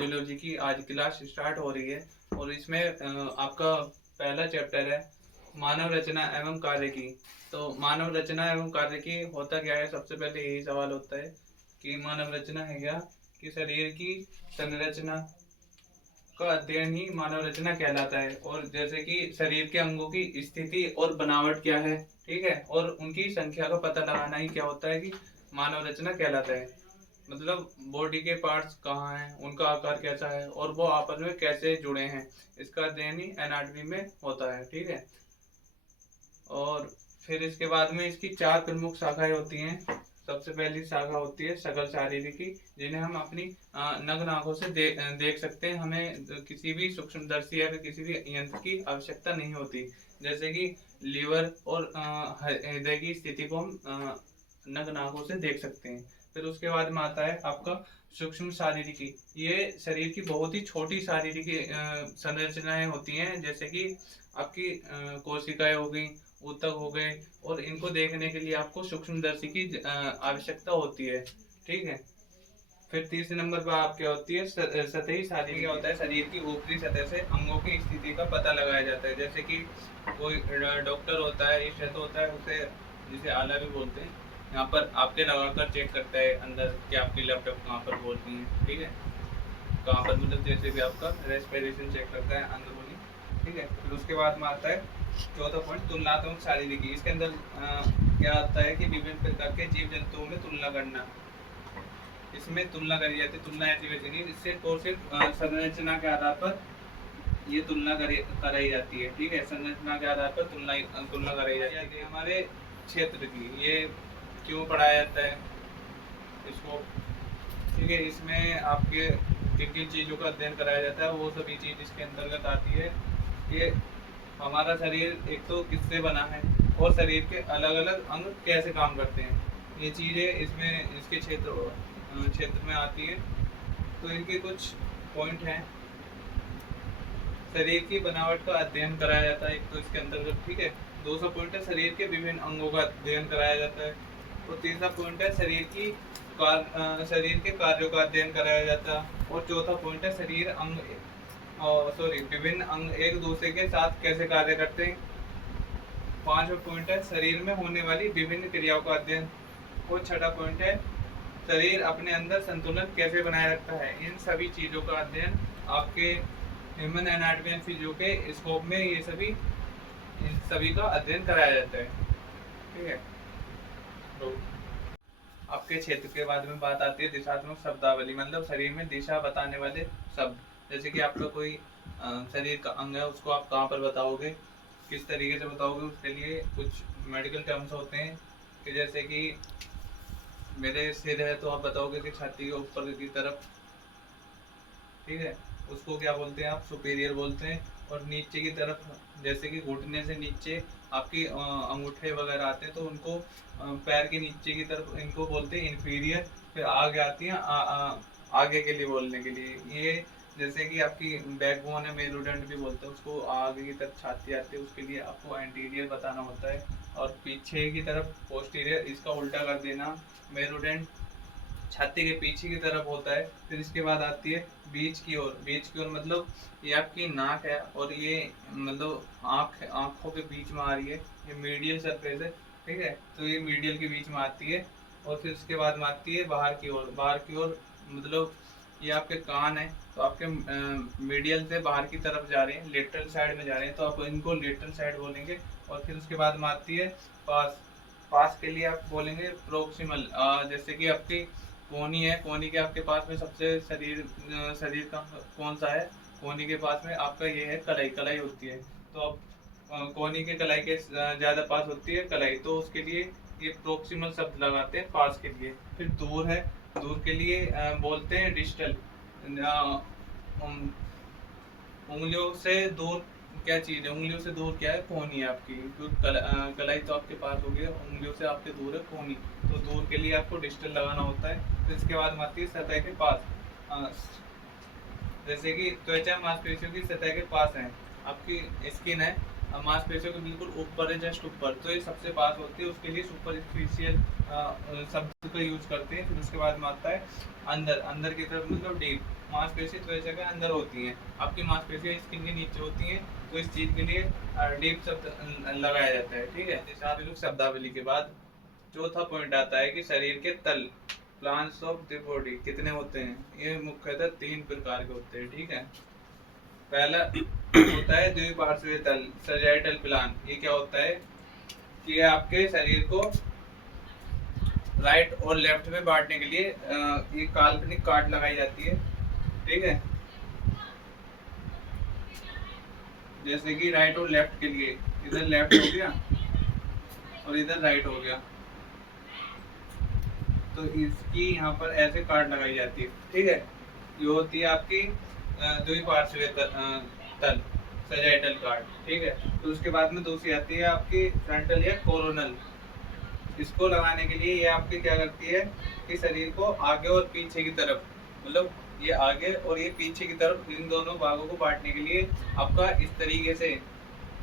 Physiology की आज class start हो रही है और इसमें आपका पहला चैप्टर है मानव रचना एवं कार्य की। तो मानव रचना एवं कार्य की होता क्या है, सबसे पहले यही सवाल होता है कि मानव रचना है क्या, कि शरीर की संरचना का अध्ययन ही मानव रचना कहलाता है। और जैसे कि शरीर के अंगों की स्थिति और बनावट क्या है, ठीक है, और उनकी संख्या का पता लगाना ही क्या होता है कि मानव रचना कहलाता है। मतलब बॉडी के पार्ट्स कहाँ हैं, उनका आकार कैसा है और वो आपस में कैसे जुड़े हैं, इसका अध्ययन ही एनाटॉमी में होता है, ठीक है। और फिर इसके बाद में इसकी चार प्रमुख शाखाएं होती हैं। सबसे पहली शाखा होती है सकल शारीरिकी, जिन्हें हम अपनी नग्न आंखों से देख सकते हैं। हमें किसी भी सूक्ष्मदर्शी या फिर किसी भी यंत्र की आवश्यकता नहीं होती। जैसे कि लीवर और हृदय की स्थिति को हम नग्न आंखों से देख सकते हैं। फिर उसके बाद में आता है आपका सूक्ष्म शारीरिकी। ये शरीर की बहुत ही छोटी शारीरिक संरचनाएं होती हैं, जैसे कि आपकी कोशिकाएं हो गई, ऊतक हो गए, और इनको देखने के लिए आपको सूक्ष्मदर्शी की आवश्यकता होती है, ठीक है। फिर तीसरे नंबर पर आप क्या होती है सतही शारीरिक। क्या होता है, शरीर की ऊपरी सतह से अंगों की स्थिति का पता लगाया जाता है। जैसे कि कोई डॉक्टर होता है, स्टेथो होता है, उसे जिसे आला भी बोलते हैं, यहाँ पर आपके लगाकर चेक करता है अंदर कि आपकी लैपटॉप कहाँ पर बोलती है, ठीक है, कहाँ पर, मतलब जैसे भी आपका रेस्पिरेशन चेक करता है अंदरूनी, ठीक है। फिर उसके बाद में आता है चौथा पॉइंट तुलनात्मक शारीरिकी। इसके अंदर क्या आता है कि विभिन्न प्रकार के जीव जंतुओं में तुलना करना। इसमें तुलना करी जाती है, तुलना ऐसी वैसी नहीं, इससे और सिर्फ संरचना के आधार पर ये तुलना कराई जाती है, ठीक है। संरचना के आधार पर तुलना कराई जाती है। हमारे क्षेत्र की ये क्यों पढ़ाया जाता है इसको, ठीक है। इसमें आपके किन किन चीज़ों का अध्ययन कराया जाता है, वो सभी चीज़ इसके अंतर्गत आती है। ये हमारा शरीर एक तो किससे बना है और शरीर के अलग अलग अंग कैसे काम करते हैं, ये चीज़ें इसमें इसके क्षेत्र में आती है। तो इनके कुछ पॉइंट हैं। शरीर की बनावट का अध्ययन कराया जाता है एक तो इसके अंतर्गत, ठीक है। दूसरा पॉइंट है शरीर के विभिन्न अंगों का अध्ययन कराया जाता है। और तीसरा पॉइंट है शरीर के कार्यों का अध्ययन कराया जाता है। और चौथा पॉइंट है विभिन्न अंग एक दूसरे के साथ कैसे कार्य करते हैं। पांचवा पॉइंट है शरीर में होने वाली विभिन्न क्रियाओं का अध्ययन। और छठा पॉइंट है शरीर अपने अंदर संतुलन कैसे बनाए रखता है। इन सभी चीज़ों का अध्ययन आपके ह्यूमन एनाटॉमी एंड फिजियो के स्कोप में इन सभी का अध्ययन कराया जाता है, ठीक है। तो आपके क्षेत्र के बाद में बात आती है दिशात्मक शब्दावली, मतलब शरीर में दिशा बताने वाले शब्द। जैसे कि आपका कोई शरीर का अंग है, उसको आप कहाँ पर बताओगे, किस तरीके से बताओगे, उसके लिए कुछ मेडिकल टर्म्स होते हैं। कि जैसे कि मेरे सिर है तो आप बताओगे कि छाती के ऊपर की तरफ, ठीक है, उसको क्या बोलते हैं आप, सुपीरियर बोलते हैं। और नीचे की तरफ, जैसे कि घुटने से नीचे आपके अंगूठे वगैरह आते हैं, तो उनको पैर के नीचे की तरफ इनको बोलते हैं इन्फीरियर। फिर आगे आती हैं आगे के लिए बोलने के लिए ये, जैसे कि आपकी बैकबोन है, मेरुदंड भी बोलते हैं उसको, आगे की तरफ छाती आती है, उसके लिए आपको एंटीरियर बताना होता है। और पीछे की तरफ पोस्टीरियर, इसका उल्टा कर देना, मेरुदंड छाती के पीछे की तरफ होता है। फिर इसके बाद आती है बीच की ओर मतलब ये आपकी नाक है और ये मतलब आंखों के बीच में आ रही है, ये मीडियल सरफेस है, ठीक है। तो ये मीडियल के बीच में आती है। और फिर उसके बाद में आती है बाहर की ओर मतलब ये आपके कान है, तो आपके मीडियल से बाहर की तरफ जा रहे हैं, लेटरल साइड में जा रहे हैं, तो आप इनको लेटरल साइड बोलेंगे। और फिर उसके बाद में आती है पास। पास के लिए आप बोलेंगे प्रोक्सिमल। जैसे कि आपकी कोहनी है, कोहनी के आपके पास में सबसे शरीर का कौन सा है, कोहनी के पास में आपका ये है कलाई, कलाई होती है। तो अब कोहनी के कलाई के ज़्यादा पास होती है कलाई, तो उसके लिए ये प्रोक्सिमल शब्द लगाते हैं पास के लिए। फिर दूर है, दूर के लिए बोलते हैं डिस्टल। उंगलियों से दूर क्या चीज़ है, उंगलियों से दूर क्या है, कोहनी है आपकी, क्योंकि कलाई तो आपके पास हो गई, उंगलियों से आपके दूर है कोहनी, तो दूर के लिए आपको डिस्टल लगाना होता है। फिर इसके बाद आती है सतह के पास। जैसे कि त्वचा मांसपेशियों की सतह के पास है, आपकी स्किन है, मांसपेशियों के बिल्कुल ऊपर है, जस्ट ऊपर, तो ये सबसे पास होती है, उसके लिए सुपरफिशियल शब्द का यूज करते हैं। फिर उसके बाद में आता है अंदर, अंदर की तरफ मतलब डीप। मांसपेशी तो ऐसा जगह अंदर होती हैं, आपकी मांसपेशियां स्किन के नीचे होती हैं, तो इस चीज के लिए डीप शब्द लगाया जाता है, ठीक है। जैसे शब्दावली के बाद चौथा पॉइंट आता है कि शरीर के तल, प्लान्स ऑफ द बॉडी कितने होते हैं। ये मुख्यतः 3 प्रकार के होते हैं, ठीक है। पहला होता है द्विपार्श्वीय तल, सैजिटल प्लान। ये क्या होता है कि ये आपके शरीर को राइट और लेफ्ट में बांटने के लिए ये काल्पनिक काट लगाई जाती है, ठीक है। जैसे कि राइट और लेफ्ट के लिए, इधर लेफ्ट हो गया और इधर राइट हो गया, तो इसकी यहाँ पर ऐसे काट लगाई जाती है, ठीक है। ये होती है आपकी द्विपार्श्वीय तल, सैजिटल कार्ड, ठीक है। तो उसके बाद में दूसरी आती है आपकी फ्रंटल या कोरोनल। इसको लगाने के लिए ये आपकी क्या करती है कि शरीर को आगे और पीछे की तरफ, मतलब ये आगे और ये पीछे की तरफ, इन दोनों भागों को बांटने के लिए आपका इस तरीके से,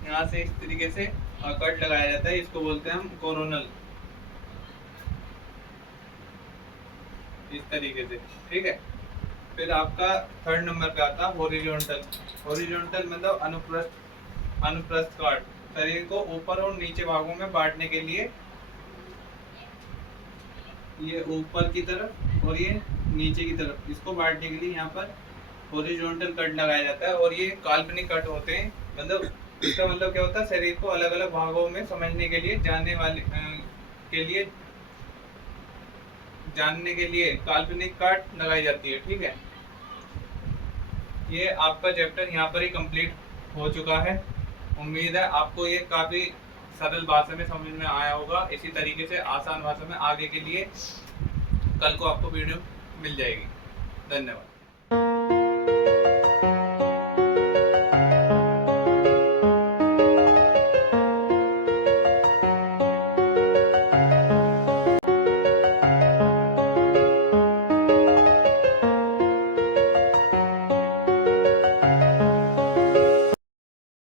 यहाँ से इस तरीके से कट लगाया जाता है। इसको बोलते हैं हम कोरोनल, इस तरीके से, ठीक है। फिर आपका थर्ड नंबर पे आता है हॉरिजॉन्टल। हॉरिजॉन्टल मतलब अनुप्रस्थ, अनुप्रस्थ काट, शरीर को ऊपर और नीचे भागों में बांटने के लिए, ये ऊपर की तरफ और ये नीचे की तरफ, इसको बांटने के लिए यहाँ पर हॉरिजॉन्टल कट लगाया जाता है। और ये काल्पनिक कट होते हैं, मतलब इसका मतलब क्या होता है, शरीर को अलग अलग भागों में समझने के लिए, जानने के लिए काल्पनिक काट लगाई जाती है, ठीक है। ये आपका चैप्टर यहाँ पर ही कंप्लीट हो चुका है। उम्मीद है आपको ये काफी सरल भाषा में समझ में आया होगा। इसी तरीके से आसान भाषा में आगे के लिए कल को आपको वीडियो मिल जाएगी। धन्यवाद।